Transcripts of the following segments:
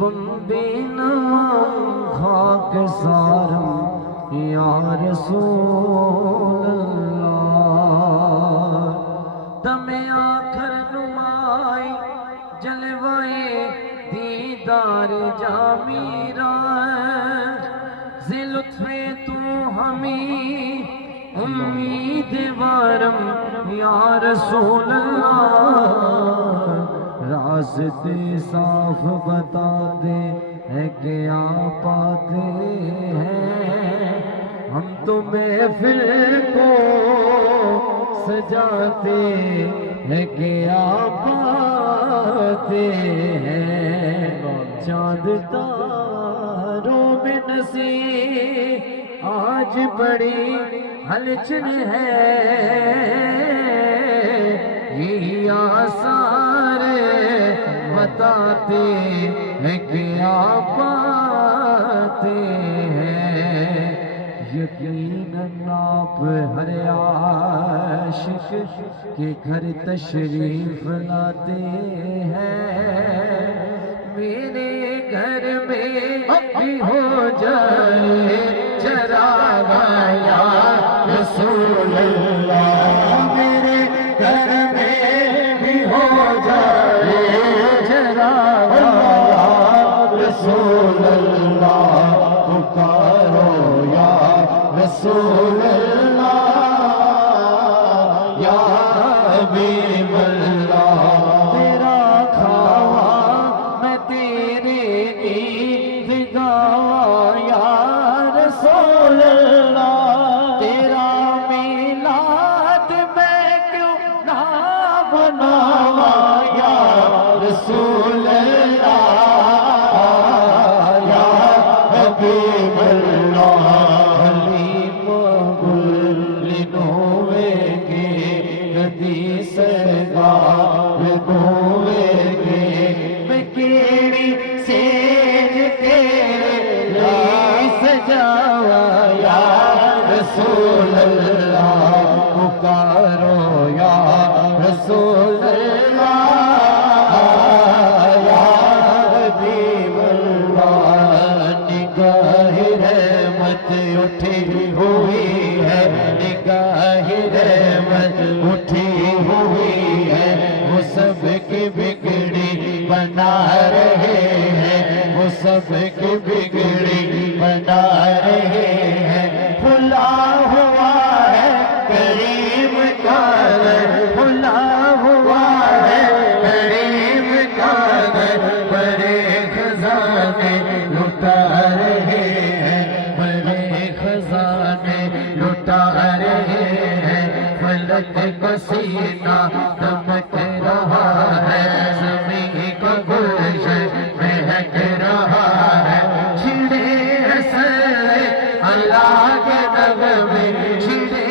بینام خاک سارم یا رسول اللہ دم آخر نمائی جلوائے دیدار جامی رائے ز لطف تو ہمیں امید وارم یا رسول اللہ راستے صاف بتاتے ہیں کیا پاتے ہیں ہم تو محفل کو سجاتے ہیں کیا پاتے ہیں چاند تاروں میں نصیب آج بڑی ہلچل ہے یہی آثار بتاتے ہیں کیا پاتے ہیں یقیناً آپ ہر عاشق کے گھر تشریف لاتے ہیں میرے گھر میں بھی ہو جائے چراغ یا رسول اللہ میرے گھر میں بھی ہو جائے چراغ یا رسول اللہ پکارو یا رسول اللہ یا حبیب اللہ تیرا کھاوا میں تیرے عید گاوا یا رسول اللہ تیرا میلاد میں کیوں نہ مناوا یا رسول اللہ یا حبیب اللہ حلیم گل لنوے کے ندی سگار دوے کے میں کیڑی سیج کے لائی سجاوا یا رسول اللہ پکارو یا رسول اللہ یا حبیب اللہ نگاہ رحمت اٹھی ہوئی ہے نگاہ رحمت اٹھی ہوئی ہے وہ سب کی بگڑی بنا رہے ہیں وہ سب کی بگڑی بنا رہے ہیں کھلا ہوا ہے کریم کا در کھلا ہوا ہے کریم کا در بڑے خزانے لٹا رہے ہیں بڑے خزانے لٹا رہے ہیں فلک کا سینہ دمک رہا ہے زمین کا گلشن مہک رہا ہے چھڑے اثر اللہ کے نغمے چھڑے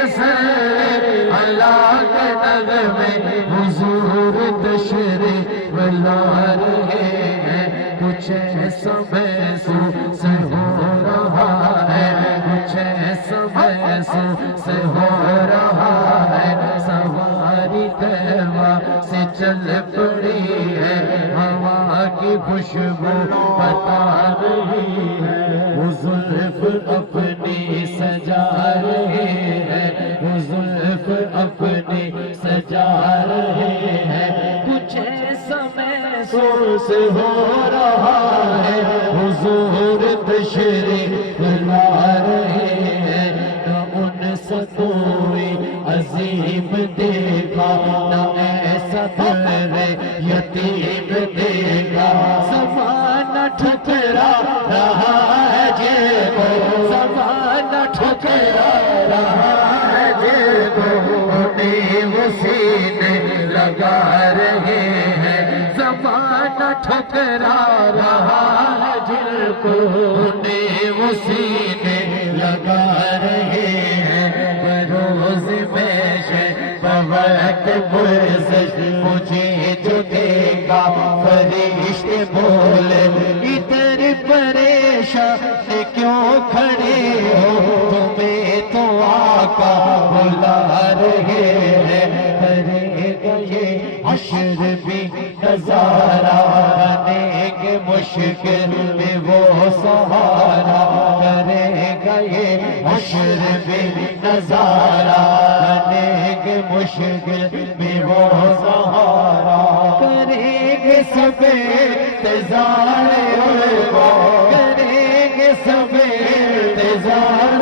اثر اللہ کے نغمے حضور تشریف لا رہے ہیں کچھ ایسا محسوس ہو رہا ہے کچھ ایسا محسوس ہو رہا ہے سواری کہوا سے چل پڑی ہے ہوا کی خوشبو بتا رہی ہے وہ زلف اپنی سجا رہے ہیں وہ زلف اپنی سجا رہے ہیں کچھ ایسا محسوس ہو رہا ہے حضور تشریف لا رہے ہیں نہ ان سے کوئی عظیم دیکھا نہ ایسا در یتیم دیکھا زمانہ ٹھکرا رہا ہے جیبو زمانہ ٹھکرا رہا ہے جیبو انہیں وہ سینے لگا رہے ہیں زمانہ ٹھکرا رہا ہے جن کو انہیں وہ سینے لگا رہے ہیں بروز میں بوقت پرسش مجھے جو دیکھا فرشتے بولے ادھر پریشان کیوں کھڑے ہو تمہیں تو آقا بلا رہے ہیں کرے گئے حشر بھی نہ نظارہ بنے گے مشکل میں وہ سہارا کرے گا یہ حشر میں نظارہ بنے گے مشکل میں وہ سہارا کرے گے سب انتظار کرے گے سب انتظار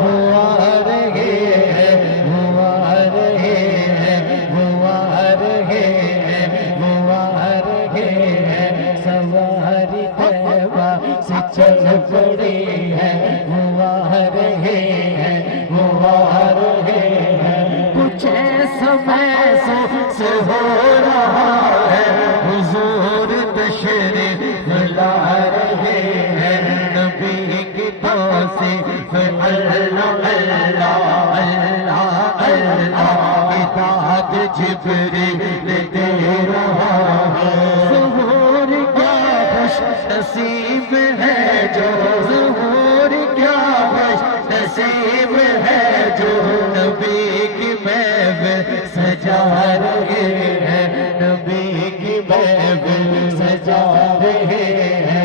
ہوا رہے ہیں ہوا رہے ہیں ہوا رہے ہیں ہوا رہے ہیں سواری طیبہ سے چل پڑی ہے ہوا رہے ہیں ہوا رہے ہیں کچھ ایسا محسوس سے ہو رہا ہے حضور تشریف لا رہے ہیں نبی کی توصیف اللہ اللہ اللہ اللہ اطاعت جبریل دے رہا ہے ظہور کیا خوش نصیب ہے جو ظہور کیا خوش نصیب ہے جو نبی کی محفل سجا رہے ہیں نبی کی محفل سجا رہے ہیں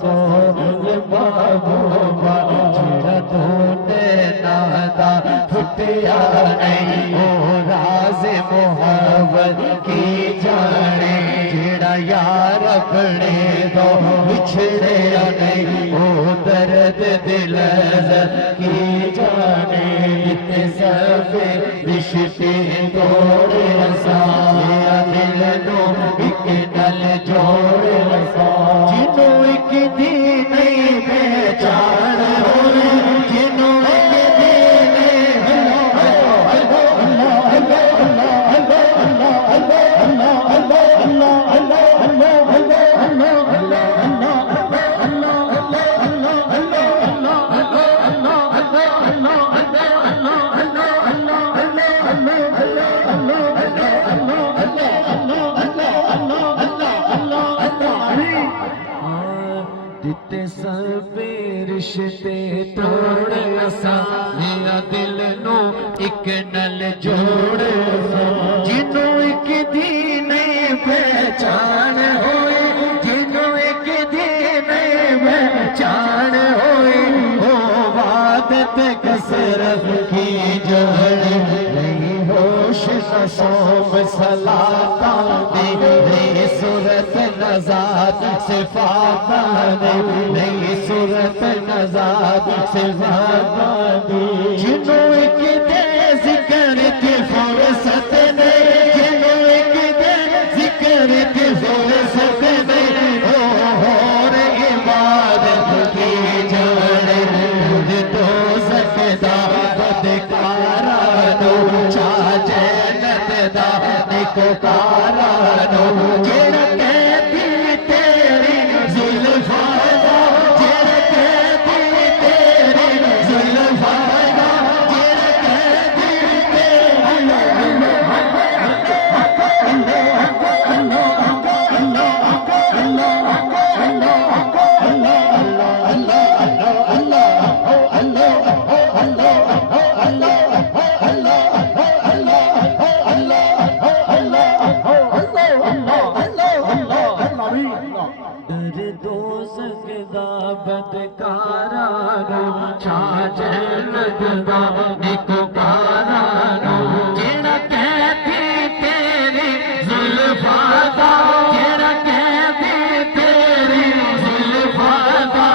کو محبوبہ جڑا تونے نادا پھٹیا نہیں وہ راز محبت کی جانے جڑا یار اپنے دو بچھڑے نہیں وہ درد دل کی جانے اتنے سب رشتے توڑے سارا دل نو ایک نل جوڑے جنوں ایک دین نہیں پہچان ہوئے جنوں ایک دین دیتے سب رشتے توڑ سا میرا دل نو ایک نل جوڑ سا جنوں ایک دین پہچان ہوئے جنوں ایک دین پہچان ہوئے وہ وعدت کثرت کی جڑ نہیں ہوش نصوب صلاتا نہیں صورت نزاد صفات نہیں صورت نزاد صفات جنوں ایک دے ذکر کی فرصت نہیں جنوں ایک دے ذکر کی فرصت نہیں اور عبادت کی جڑ تو سکتا بدکارانو چاہ جنت دا نکو کارانو جڑا کہتی تیری زلفاں دا جڑا کہتی تیری زلفاں دا جڑا کہتی تیری بدکارانو چاہ جنت دا نکو کارانو جڑا کہتی تیری زلفاں دا جڑا کہتی تیری زلفاں دا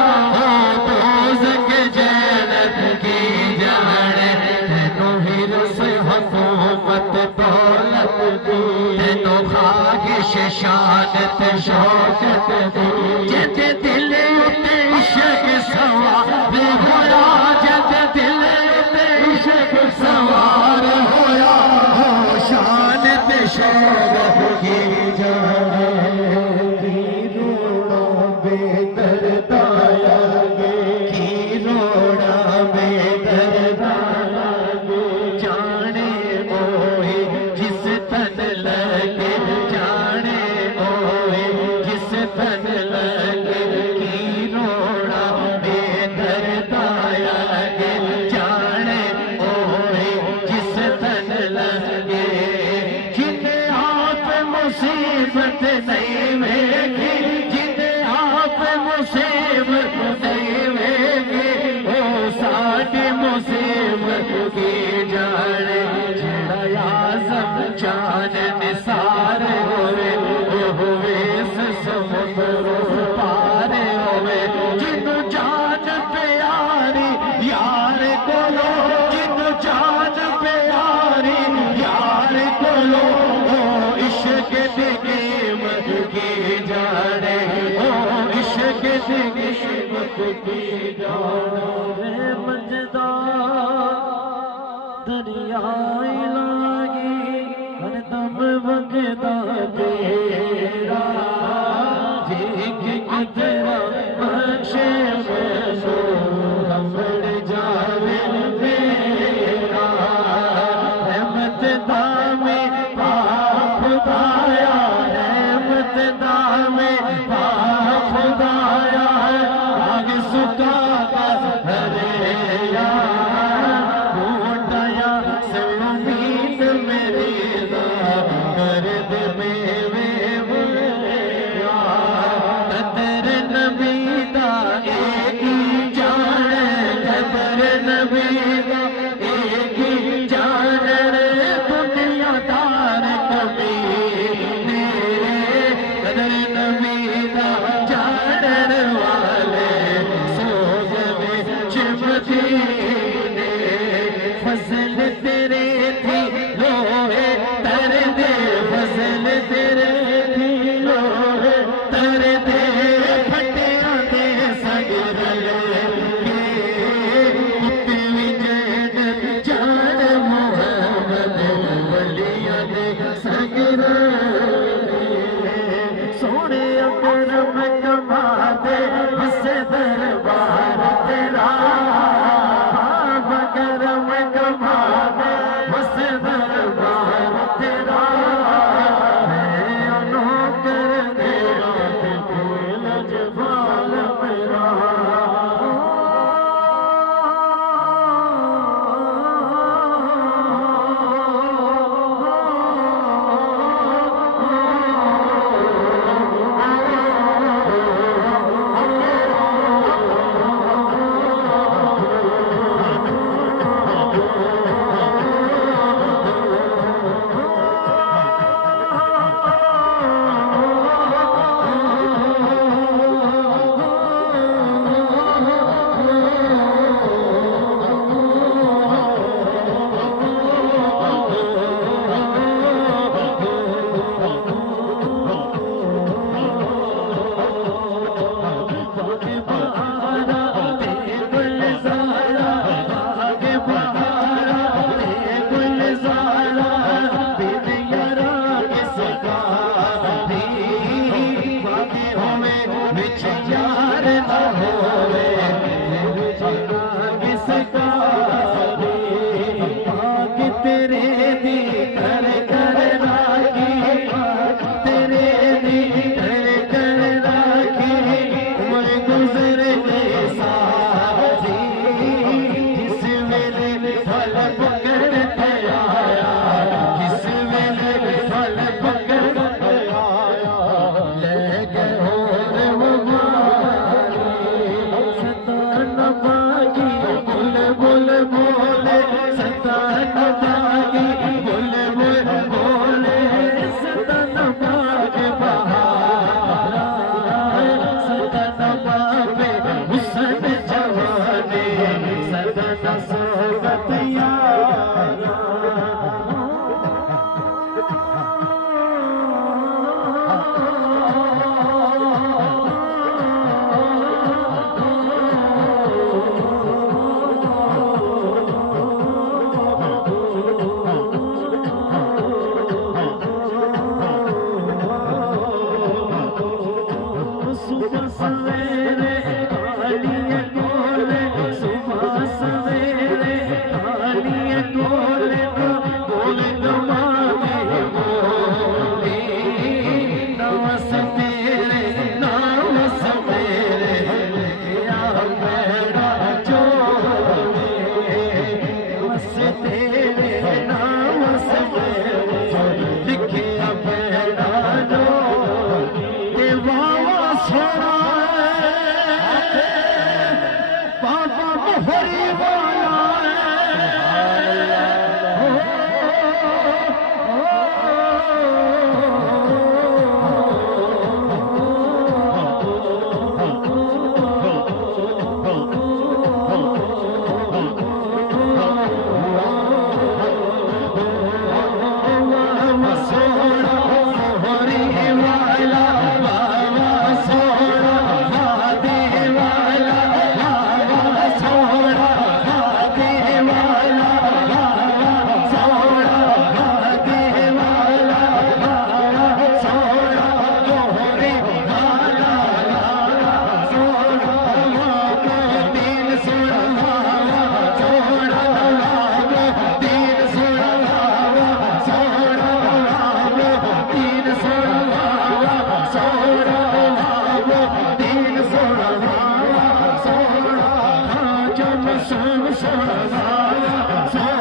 دوزخ جنت کی جانے تینوں حرص حکومت دولت دی تینوں خواہش شانت شوکت دی جت دل عشق سوار ہویا جت دل عشق سوار ہویا ہو شان شوق کی جانے کی روڑا بے درد آیا گے کی روڑا بے درد آیا گے جانے موہی جس تن لگے جانے موہی جس تن لگے کی روڑا بے مصیبت کی جانے جڑا اعظم جان نثار ہوئے ہوئے سمندر پار ہوئے جنو جان پیاری یار کولو جنو جان پیاری یار کولو عشق دی قیمت کی جانے عشق دی قیمت کی جانے مجدہ دریائے لاگی ہر دم وگدا تیرا جی تیرا بخشے ہمڑ جاوے تیرا رحمت دامے پاپ خدایا رحمت دامے پاپ خدایا آگ سکا ہرے میری کرد میں چم سن سنایا